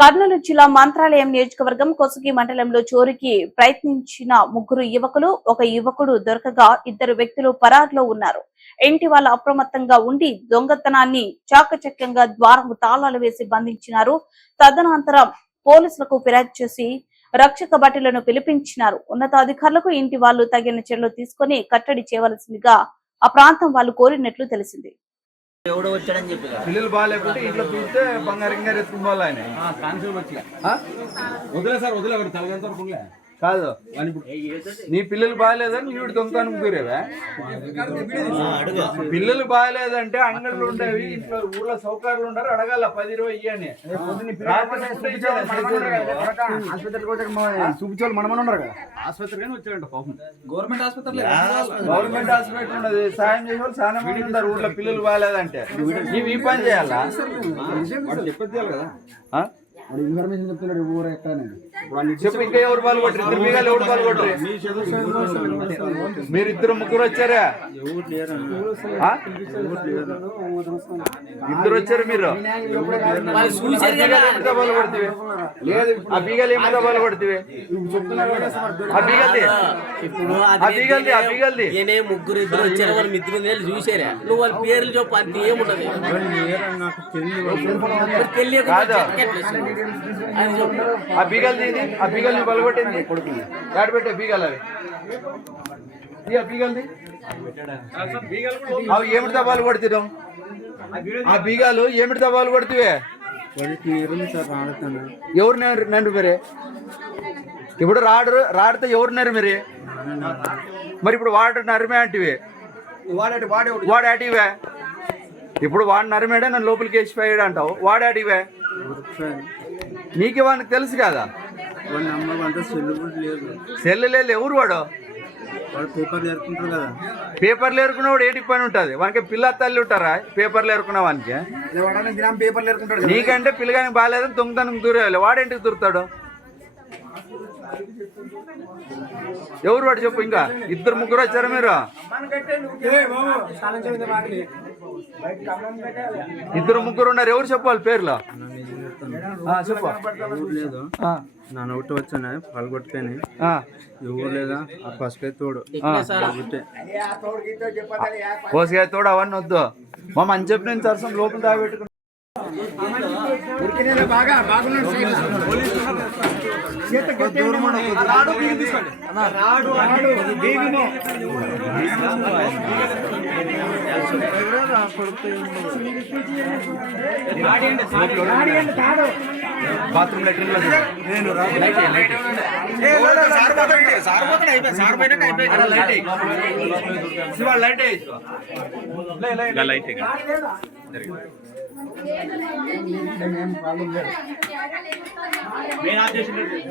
కర్నూలు జిల్లా మంత్రాలయం నియోజకవర్గం కొసగి మండలంలో చోరీకి ప్రయత్నించిన ముగ్గురు యువకులు ఒక యువకుడు దొరకగా ఇద్దరు వ్యక్తులు పరారులో ఉన్నారు. ఇంటి వాళ్ళు అప్రమత్తంగా ఉండి దొంగతనాన్ని చాకచక్యంగా ద్వారం తాళాలు వేసి బంధించినారు. తదనంతరం పోలీసులకు ఫిర్యాదు చేసి రక్షక భటులను పిలిపించినారు. ఉన్నతాధికారులకు ఇంటి వాళ్ళు తగిన చర్యలు తీసుకొని కట్టడి చేయవలసిందిగా ఆ ప్రాంతం వాళ్ళు కోరినట్లు తెలిసింది. ఎవడో వచ్చాడని చెప్పి పిల్లలు బాగాలేకుంటే ఇంట్లో చూస్తే బంగారు ఇంకా ఎత్తుకుని వాళ్ళు ఆయన? వదిలే సార్ వదిలే తలగంత కాదు. నీ పిల్లలు బాగాలేదని ఈవిడ దొంగతనం కూరేవా పిల్లలు బాగాలేదంటే అంగళ్ళు ఉండేవి ఇంట్లో ఊర్లో సౌకర్యాలు ఉండరు అడగాల పది ఇరవై ఇయ్యని. ఇచ్చేది చూపించాలి మనమని ఉన్నారు కదా. ఆసుపత్రి వచ్చాడంట పాపం. గవర్నమెంట్ ఆసుపత్రిలో గవర్నమెంట్ హాస్పిటల్ ఉన్నది. సాయం చేసే వాళ్ళు చాలా మంది ఉంటారు ఊర్లో పిల్లలు బాగాలేదంటే. నీవు ఈ పని చేయాలా? వాడు చెప్పేది కదా. ఆ? వాడు ఇన్ఫర్మేషన్ చెప్తున్నాడు ఊరు ఎక్కడ అనేది. చెప్పు ఇంకా ఎవరు పాలు కొట్టరు? ఇద్దరు ఎవరు పాలు కొట్టరు? మీరు ఇద్దరు ముగ్గురు వచ్చారా? ఇద్దరు వచ్చారు మీరు? పాలు కొడుతుంది లేదు ఆ బీగలు ఏమిటో పాలు కొడుతుంది ఆ బీగల్ది? ఇప్పుడు ఆ బీగల్ది ఆ బీగల్ది? నేనే ముగ్గురు ఇద్దరు వచ్చారు వాళ్ళు వెళ్ళి చూసారా నువ్వు వాళ్ళ పేర్లు చెప్పు ఏముంటది మరి ఆ బీగలు తీది ఆ బీగలు నువ్వు ఆ బీగల్ని పలగొట్టింది యాడ్ పెట్టే బీగలు అవి. అవి ఏమిటి దబాలు కొడుతున్నాం? ఆ బీగాలు ఏమిటి దబాలు కొడుతువే? ఎవరు నేరు- నన్ను మీరే? ఇప్పుడు రాడు రాడితే ఎవరు నరు మీరే? మరి ఇప్పుడు వాడు నరిమే అంటివే. వాడే వాడు అడివే ఇప్పుడు వాడు నరిమేడే నన్ను లోపలికి వేసిపోయాడు అంటావు వాడు అడివే నీకు వానికి తెలుసు కదా? సెల్లు లేదు. ఎవరు వాడు? వాళ్ళు పేపర్ నేర్పుకుంటారు కదా. పేపర్లు ఏరుకున్నవాడు ఏటికి పని ఉంటుంది? వానికి పిల్ల తల్లి ఉంటారా? పేపర్లు ఏరుకున్న వానికి? పేపర్లు. నీకంటే పిల్లగానికి బాగాలేదని దొంగతనం దూరేయాలి. వాడేంటికి దూరుతాడు ఎవరు వాడు చెప్పు ఇంకా? ఇద్దరు ముగ్గురు వచ్చారు మీరు? ఇద్దరు ముగ్గురు ఉన్నారు. ఎవరు చెప్పాలి పేర్లు? ఆ, చెప్పు. ఎవరు లేదు ఆ, నా నోటి వచ్చాను. పాల్గొట్టుకొని ఆ, ఎవరు లేదా? ఆ తోడు. ఒకటే. కోసిగా తోడు అవన్నీ వద్దు. మా మంచి చెప్పిన సరసం లోపల ఉరికినేలే బాగా బాగున్నాడు బాత్రూమ్ లెట్రిన్ నేను లైట్ లైట్ వేయి. ఏ, లే, లే, సార్ పోతాడు, సార్ పోతాడు, అయిపోయింది, సార్ పోయినాక అయిపోయింది. అక్కడ లైట్ వేయి. Shiva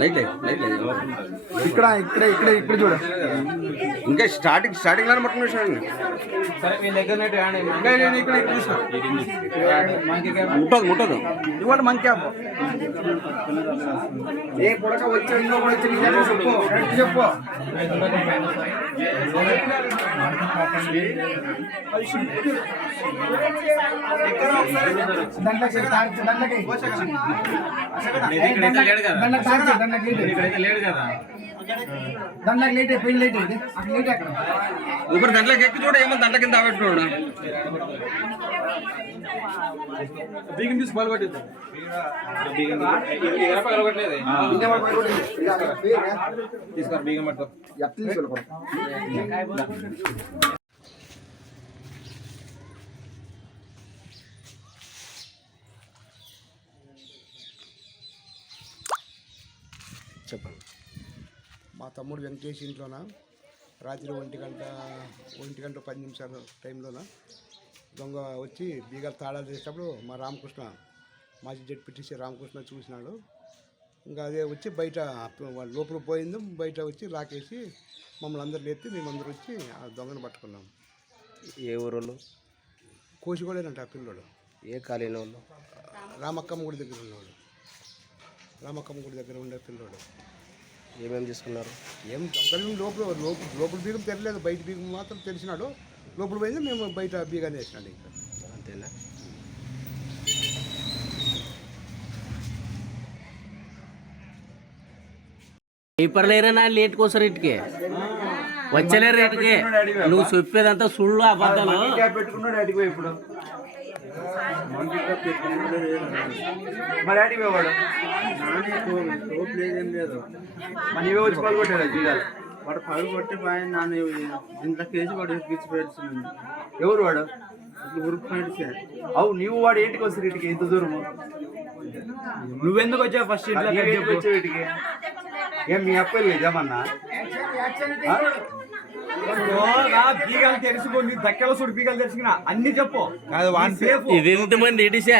light. Light light light light ఇక్కడ ఇక్కడ ఇక్కడ ఇక్కడ చూడు. ఇంకా స్టార్టింగ్ స్టార్టింగ్లో పట్టుకుని సరే మీ దగ్గర నెట్ వేయండి. నేను ఇక్కడ ఇక్కడ తీసుకో. ముట్టదు ముట్టదు. ఇవ్వండి ఏ పుడక వచ్చి ఇంకో కూడా వచ్చి నీకు చెప్పు. చెప్పు. దండకి. దండకి లేట్. దండకి లేట్ ఇది అక్కడ లేట్ అక్కడ. ఇప్పుడు దాంట్లోకి ఎక్కి చూడ ఏమో దాంట్లో కింద పెట్టుకోడు బీగం తీసి పగలగొట్టేది తీసుకోరు బీగం పట్టుకో. మా తమ్ముడు వెంకటేష్ ఇంట్లోన? రాత్రి ఒంటి గంట ఒంటి గంట పది నిమిషాల టైంలోన? దొంగ వచ్చి బీగాలు తాళాలు చేసేటప్పుడు మా రామకృష్ణ మాజీ జడ్పీటీసీ రామకృష్ణ చూసినాడు. ఇంకా అదే వచ్చి బయట వాళ్ళ లోపల పోయింది బయట వచ్చి లాకేసి మమ్మల్ని అందరు లేపి మేమందరూ వచ్చి ఆ దొంగను పట్టుకున్నాం. ఏ ఊరోళ్ళు? కోసిగోడేనంట ఆ పిల్లోడు. ఏ వాళ్ళు రామక్కమ్మ గుడి దగ్గర ఉన్నవాడు. రామకమ్మ గుడి దగ్గర ఉండే పిల్లడు. ఏమేమి తీసుకున్నారు? ఏం దొంగలు లోపల లోపల లోపల బీగం తెరలేదు బయట బీగం మాత్రం తెలిసినాడు. లోపల పోయింది మేము బయట బీగానే వేసినాడు ఇంకా. అంతేనా? ఇప్పుడు నా లేట్ వస్తారు ఇటుకి. వచ్చలేరు ఇటుకి నువ్వు చెప్పేదంతా సుళ్ళు అబద్ధాలు. పెట్టుకున్నాడు అడిగిపోయి ఇప్పుడు. మరి అడిగి పోవాడు లేదేం లేదు మరి ఇవే వచ్చి పాల్గొట్టాడు దిగాలి వాడు పగలు కొట్టి పైన నన్ను ఇంట్లో కేసి వాడు పిచ్చి పెడుతుంది ఎవరు వాడు? పడితే అవు నీవు వాడు ఏంటికి వస్తారు ఇటుకి? ఇంత దూరము? నువ్వెందుకు వచ్చావు ఫస్ట్ ఇంట్లో? వచ్చావు ఇటుకి? ఏం మీ అప్పలు లేదేమన్నా? బీగాలు తెలుసుకో నీ దక్కలో చూడు బీగాలు తెలుసుకున్నా అన్ని చెప్పు. ఇది ఎంతమంది ఇడిసా